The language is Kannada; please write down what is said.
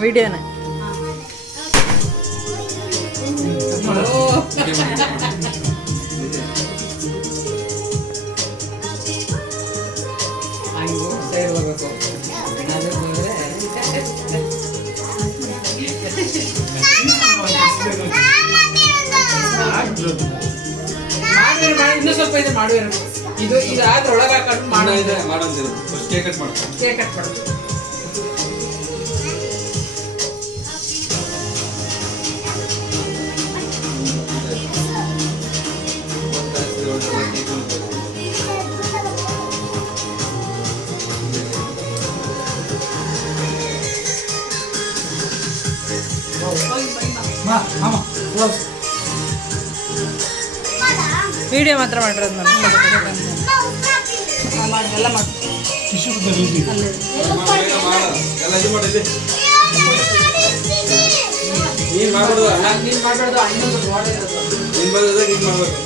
ವಿಡಿಯೋನ ಇನ್ನೂ ಸ್ವಲ್ಪ ಇದೆ ಮಾಡುವ ಇದು ಇದಾದ್ರೆ ಒಳಗೆ ಹಾಕೊಂಡು ಮಾಡೋದು ಕೇಕ್ ಕಟ್ ಮಾಡೋದು ಕೇಕ್ ಕಟ್ ಮಾಡೋದು ವಿಡಿಯೋ ಮಾತ್ರ ಮಾಡಿರೋದು ನಾನು ಎಲ್ಲ ಮಾಡಿ ನೀನ್ ಮಾಡ್ಬಾರ್ದು ನೀನ್ ಮಾಡ್ಬಾರ್ದು ಇನ್ನೊಂದು ಬಾಡಿ ಇರೋದು ನೀನ್ ಬಂದಾಗ ನೀನ್ ಮಾಡ್ಬೇಕು.